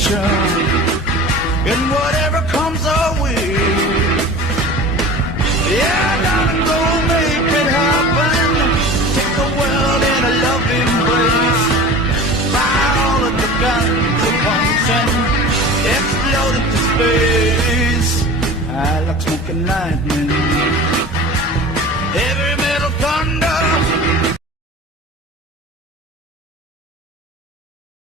adventure in whatever comes our way. Yeah, gotta go make it happen. Take the world in a loving embrace. Fire all of the guns at once and explode into space. I like smoking lightning. Everybody